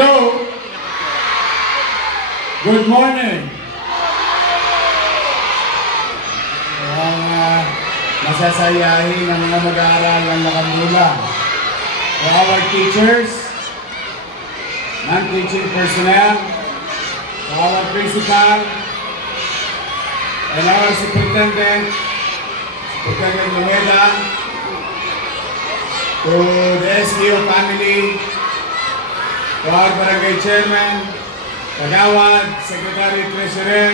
Hello. Good morning. Masasayahin ng mga mag-aaral ng Lakandula. To our teachers, non-teaching personnel, to our principal, and our superintendent, Superintendent Lumeda, to the SDO family, to our barangay chairman, kagawad, secretary, treasurer,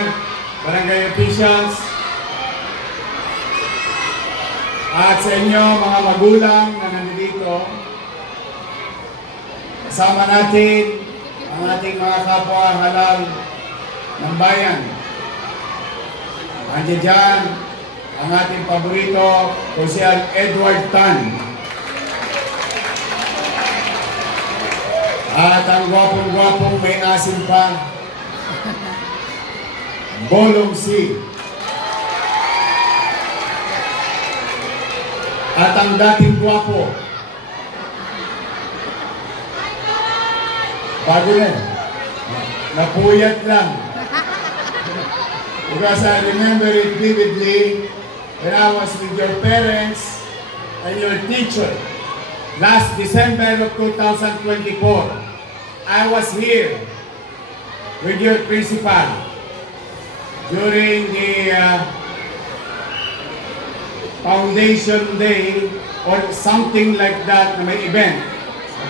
barangay officials, at sa inyo mga magulang na nandito, kasama natin ang ating mga kapwa halal ng bayan. Andiyan dyan ang ating paborito, si Edward Tan. At ang gwapong-gwapong may asin pa, Bolong C. At ang dating gwapo, bago na, napuyat lang. Because I remember it vividly when I was with your parents and your teacher last December of 2024. I was here with your principal during the Foundation Day or something like that na may event.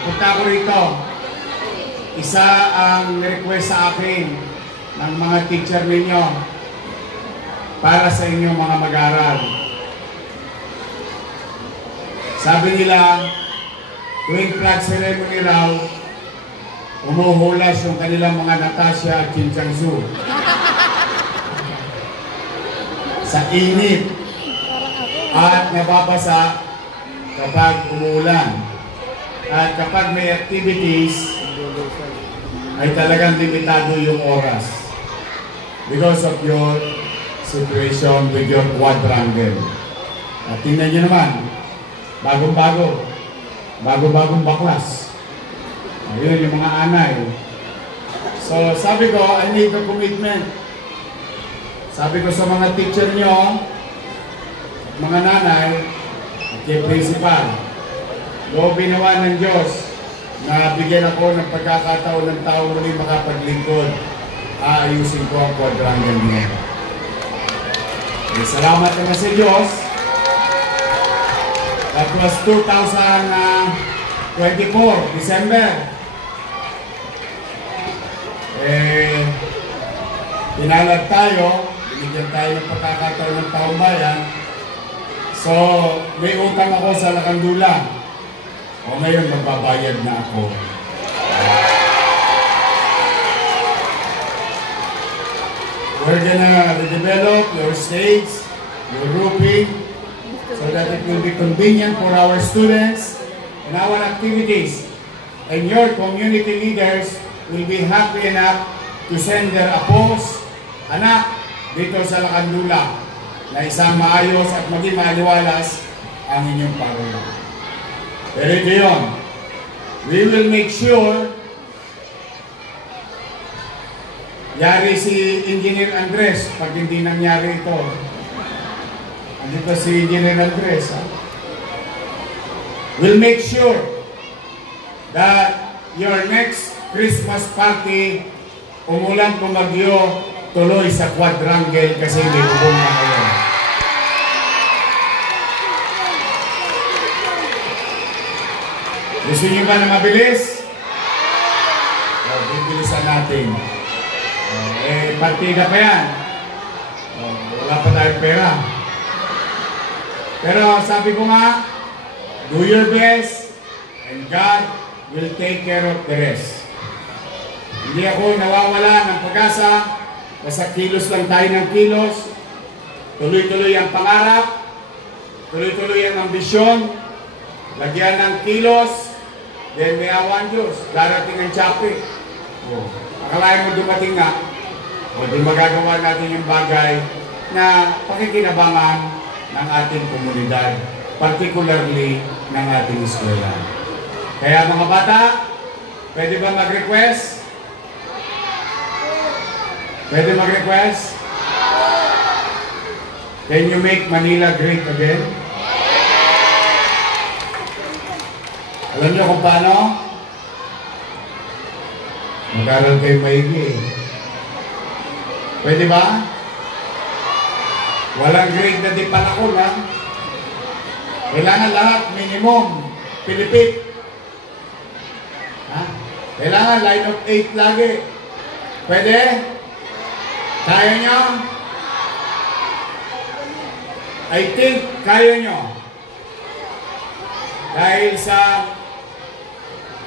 Punta ko rito. Isa ang request sa akin ng mga teacher ninyo para sa inyong mga mag-aaral. Sabi nila, tuwing flag ceremony raw, umuhulas yung kanilang mga Natasha at Chinchangsu. Sa init. At nababasa kapag umuulan. At kapag may activities, ay talagang limitado yung oras. Because of your situation with your quadrangle. At tingnan nyo naman, bagong baklas. Ayun yung mga anay. So sabi ko, I need a commitment. Sabi ko sa mga teacher nyo, mga nanay at yung principal, loobin nawa ng Diyos na bigyan ako ng pagkakataon ng tao muli makapaglingkod. Aayusin ko ang quadrangle niya. Salamat naman sa Diyos. That was 2024, December. Pinalad tayo, binigyan tayo ng pagkakataon ng taong bayan. So, may utang ako sa Lakandula. O ngayon, magbabayad na ako. We're gonna redevelop your stage, your roofing, so that it will be convenient for our students and our activities. And your community leaders will be happy enough to send their apos, anak, dito sa Lakandula, na isang maayos at maging maliwalas ang inyong parola. Pero ito yun, we will make sure yari si Engineer Andres pag hindi nangyari ito. Andito si Engineer Andres. We'll make sure that your next Christmas party umulan kumagyo tuloy sa quadrangle kasi may bubong na ngayon. Gusto niyo ba na mabilis? Bibilisan natin. Partida pa yan. Wala pa tayong pera. Pero sabi ko nga, do your best and God will take care of the rest. Hindi ako nawawala ng pag-asa. Basta kilos lang tayo ng kilos. Tuloy-tuloy ang pangarap. Tuloy-tuloy ang ambisyon. Lagyan ng kilos. Then may awan Diyos. Darating ang tsapi. Akalain mo dumating nga. O di magagawa natin yung bagay na pakikinabangan ng ating komunidad. Particularly ng ating eskwela. Kaya mga bata, Pwede ba mag-request? Pwede mag-request? Can you make Manila great again? Alam niyo kung paano? Mag-aral kayo maigi. Pwede ba? Walang grade na di palakol, ha? Kailangan lahat, minimum, Pilipit. Ha? Kailangan line of 8 lagi. Pwede? Kaya nyo? I think kaya nyo. Dahil sa,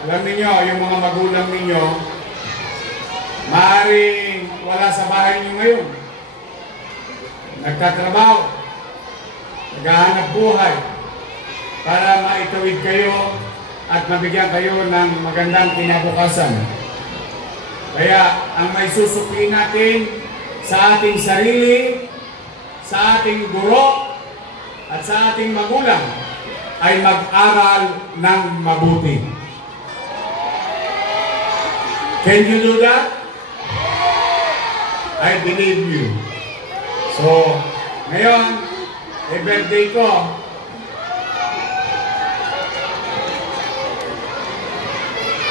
alam niyo, yung mga magulang ninyo, maaaring wala sa bahay nyo ngayon. Nagtatrabaho, naghahanap buhay, para maitawid kayo at mabigyan kayo ng magandang kinabukasan. Kaya ang may susupli natin sa ating sarili, sa ating guro, at sa ating magulang ay mag-aral ng mabuti. Can you do that? I believe you. So, ngayon, birthday ko.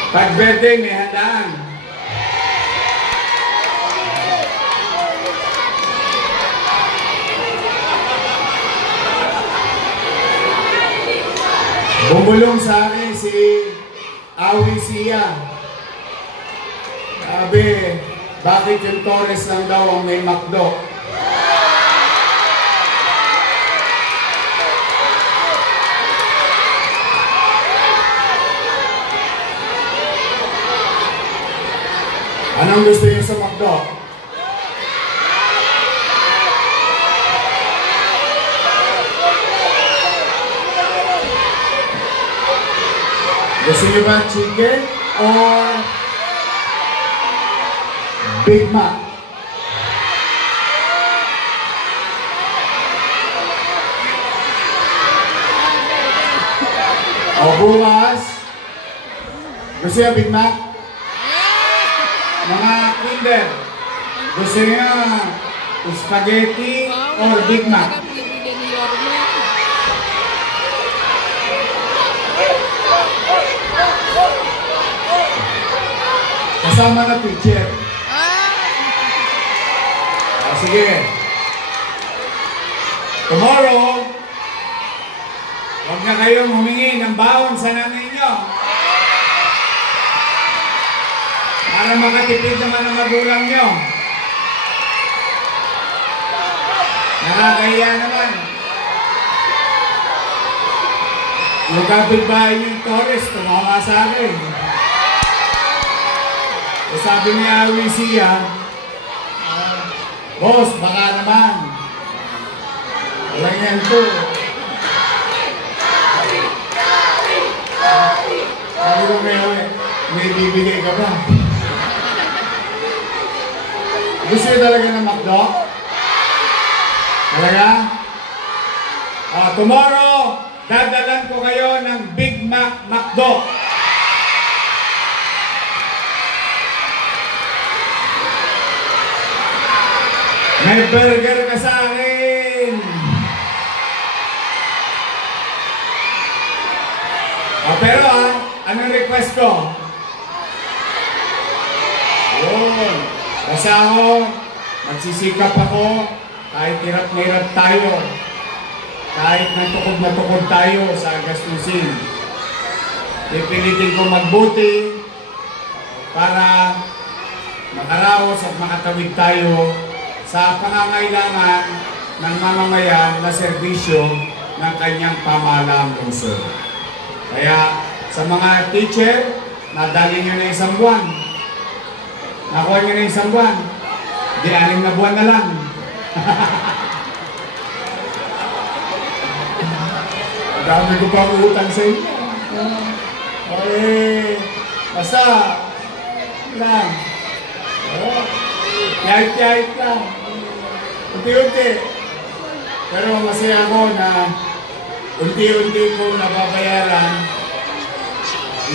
Pag birthday, may handaan. Bumulong sa akin si Awi Sia. Sabi, bakit yung Torres lang daw ang may McDo? Anong gusto niyo sa McDo? Gusto niyo ba chicken or Big Mac? O bukas, gusto niyo Big Mac? Mga kinder, gusto niyo spaghetti or Big Mac? Kasama na teacher. Sige. Tomorrow, huwag na kayong humingi ng baon sa nanay nyo. Para makatipid naman ang magulang nyo. Nakakahiya naman. Yung kapitbahay yung Torres, tumawa sa akin. Sabi ni Awi Sia, boss, baka naman. Walang yan to. Sabi ko may bibigay ka ba? Gusto nyo talaga ng McDo? Talaga? Tomorrow, dadalan ko kayo ng Big Mac McDo. May burger ka sa akin. Pero anong request ko? Yun. Basta ako, magsisikap ako, kahit hirap na hirap tayo. Kahit na tukod tayo sa gastusin. Pipilitin ko magbuti para makaraos at makatawid tayo sa pangangailangan ng mamamayan na serbisyo ng kanyang pamahalaang lungsod. Kaya sa mga teacher, nadali nyo na isang buwan. Nakuha nyo na isang buwan. Di 6 na buwan na lang. Dami ko pa utang sa inyo. Basta, lang. Yahit-yahit lang. Unti-unti. Pero masaya ako na unti-unti ko nababayaran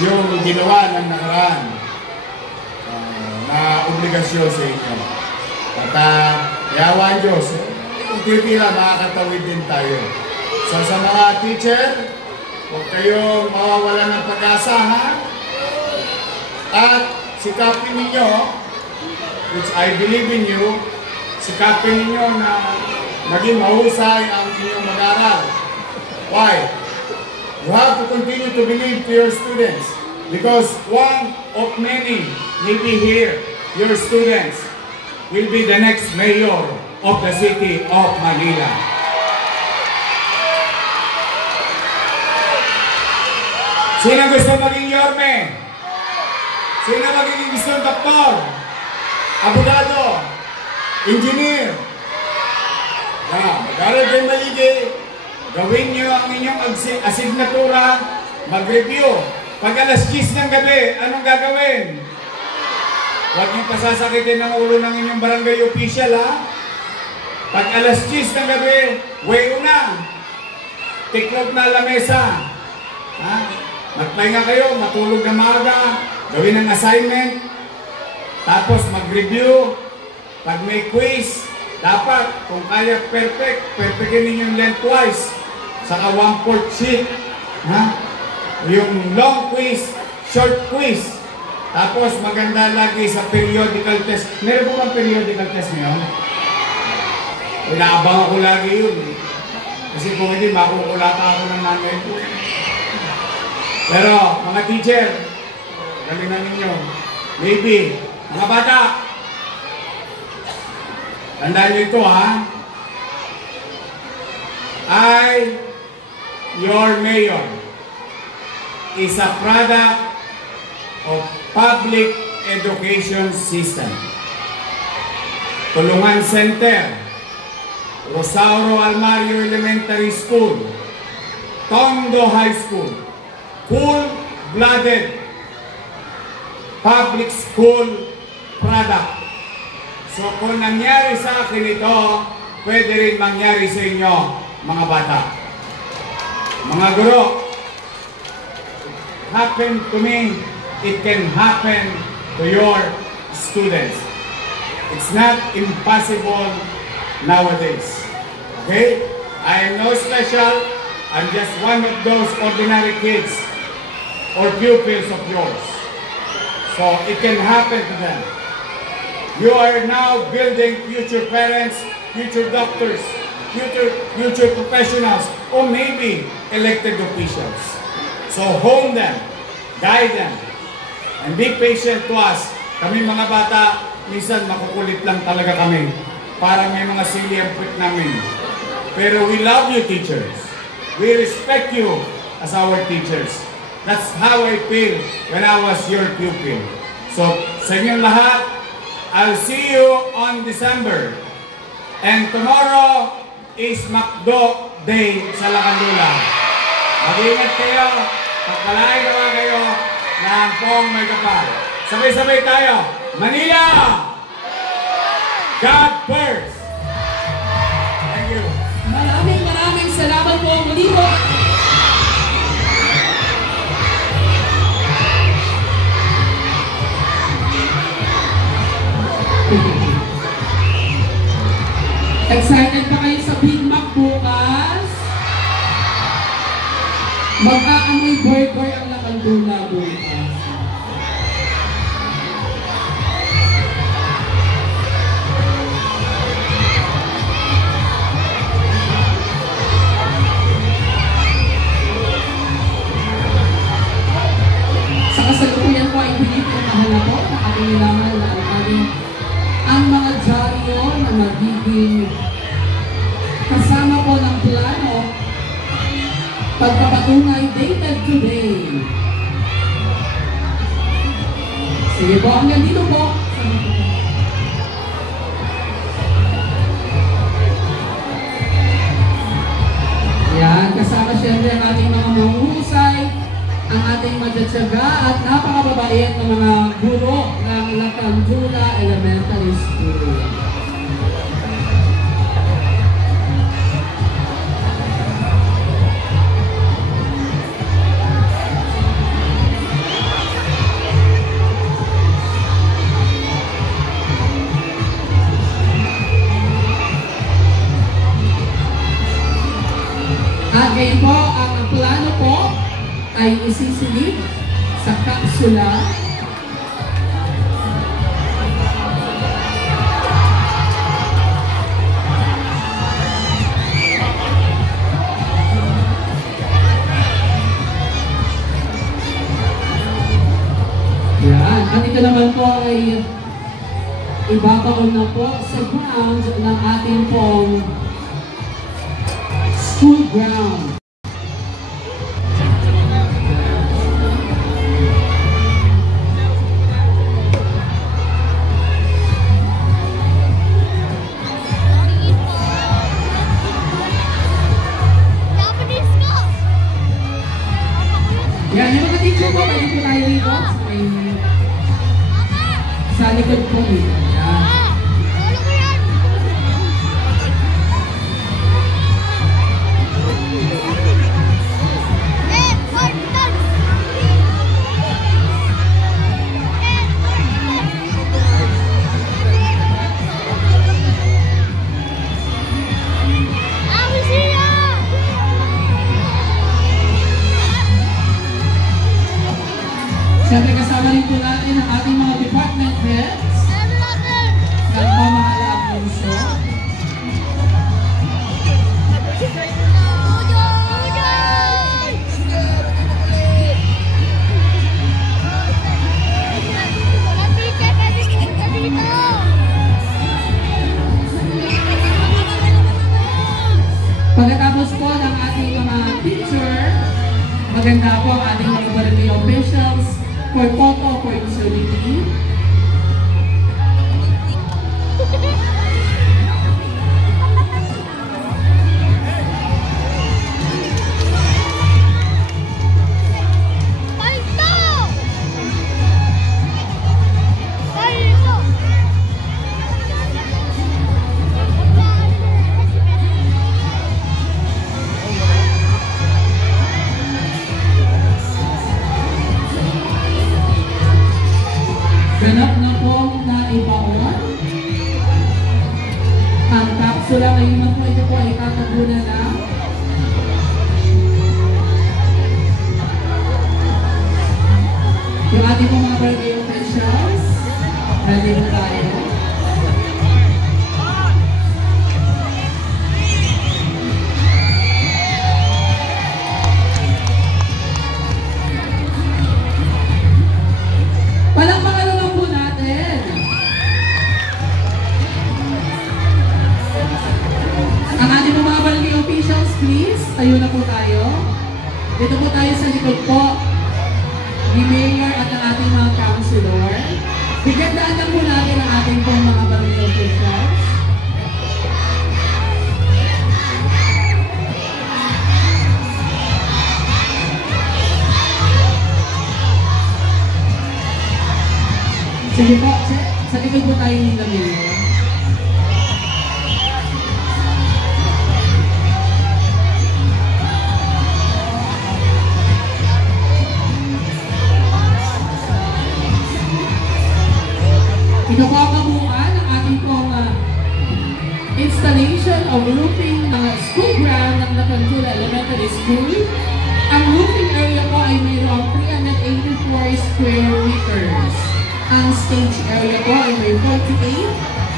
yung ginawa ng nakaraan. obligasyon sa inyo. At yawan Diyos, kung titira, makakatawid din tayo. So sa mga teacher, huwag kayong mawawalan ng pag-asa, ha? At sikapin ninyo, which I believe in you, sikapin ninyo na maging mahusay ang inyong mag-aral. Why? You have to continue to believe to your students because one of many will be here. Your students will be the next mayor of the city of Manila. Sino gusto maging yorme? Sino maging gusto doktor? Abogado? Engineer? Mag-aral kayo maligi. Gawin nyo ang inyong asignatura, mag-review. Pag alas 10 ng gabi, anong gagawin? Huwag nyo pasasakitin ang ulo ng inyong barangay official, ha? Pag alas 10 ng gabi, way una. Tiklop na lamesa. Ha? Magpahinga kayo, matulog na maaga, gawin ang assignment, tapos mag-review. Pag may quiz, dapat, kung kaya perfectin ninyong lengthwise. Saka 1/4 sheet. Ha? Yung long quiz, short quiz. Tapos maganda lagi sa periodical test. Meron po bang periodical test ngayon? Inaabang ako lagi yun. Kasi kung hindi, makukulata ako ng nanay ko. Pero, mga teacher, galingan ninyo. Maybe, mga bata, tandaan nyo ito, ha? Your mayor is a product of public education system. Tulungan Center, Rosauro Almario Elementary School, Tondo High School, full-blooded public school product. So kung nangyari sa akin ito, pwede rin mangyari sa inyo, mga bata. Mga guro, happen to me, it can happen to your students. It's not impossible nowadays. Okay? I am no special. I'm just one of those ordinary kids or pupils of yours. So it can happen to them. You are now building future parents, future doctors, future professionals, or maybe elected officials. So hone them, guide them, and be patient to us. Kami mga bata, minsan makukulit lang talaga kami. Para may mga sili ang put namin. Pero we love you, teachers. We respect you as our teachers. That's how I feel when I was your pupil. So, sa inyong lahat, I'll see you on December. And tomorrow is McDo Day sa Lacandula. Mag-ingat kayo. Pagpalain naman kayo ng pong may kapal. Sabay-sabay tayo. Manila! God first! Thank you. Maraming salamat po. Muli po. Excited pa kayo sa Big Mac bukas? Mag-aamoy burger ang Lacandula bukas. Sa kasalukuyan po ay pinipin ang mahal ako na ating nilaman na ang mga dyaryo na magiging kasama po ng plano pagpapatunay dated today. Sige po, hanggang dito po. Yan, kasama siyempre ang ating mga mahuhusay, ang ating madyatsyaga at napakababait ng mga guro ng Lacandula Elementary School. Again po, ang plano po ay isisilip sa kapsula. Yan. At ito naman po ay ibabaon na po sa ground ng ating pong school ground. Yan, yung mga teacher po, pwede po tayo dito sa likod po dito. Yan. Siyempre kasama rin po natin ang ating mga department heads ng pamahalaan puso. Pagkatapos po ng ating mga teacher, maganda po ang ating mga barangay officials for photo opportunity. Ganap na po na ibaon. Ang kapsula ngayon na po, ito po ay katabunan na. Yung ating po mga barangay officials, ready po tayo. Palakpakan naman po natin ang ating mga barangay officials, please. Tayo na po tayo. Dito po tayo sa likod po ni Mayor at ang ating mga councilor. Bigandaan lang po natin ang ating po mga barangay officials. Sige po, sa likod po tayo ng Mayor. Ito po ang kabuuan ng ating pong installation of roofing ng school ground ng Lacandula Elementary School. Ang roofing area po ay mayroong 384 square meters. Ang stage area po ay may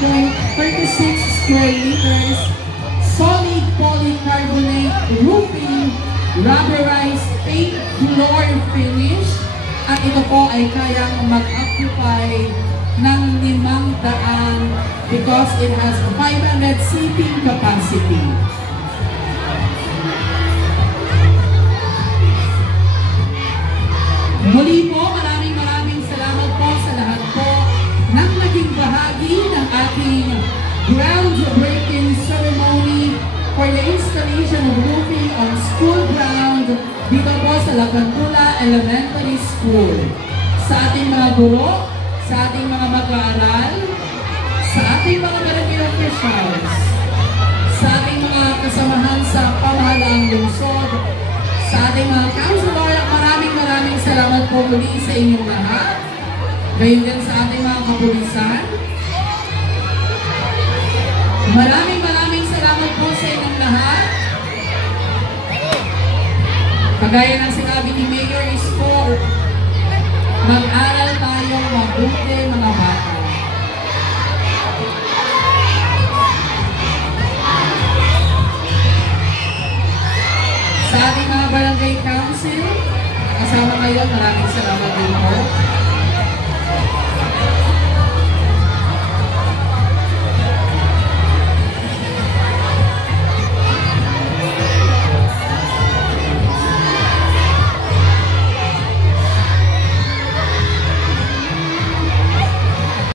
48.36 square meters. Solid polycarbonate roofing, rubberized paint floor finish. At ito po ay kayang mag-occupy ng 500 because it has 500 seating capacity. Muli po, maraming salamat po sa lahat po ng naging bahagi ng ating groundbreaking ceremony for the installation of roofing on school ground dito po sa Lacandula Elementary School. Sa ating mga guro, sa ating mga mag-aaral, sa ating mga barangay officials, sa ating mga kasamahan sa pamahalaang lungsod, sa ating mga councilor, maraming salamat po muli sa inyong lahat. Gayon din sa ating mga kapulisan. Maraming salamat po sa inyong lahat. Kagaya ng sinabi ni Mayor Isko, mag-aral tayong mabuti mga bata. Sa ating mga barangay council, kasama ngayon, maraming salamat din po.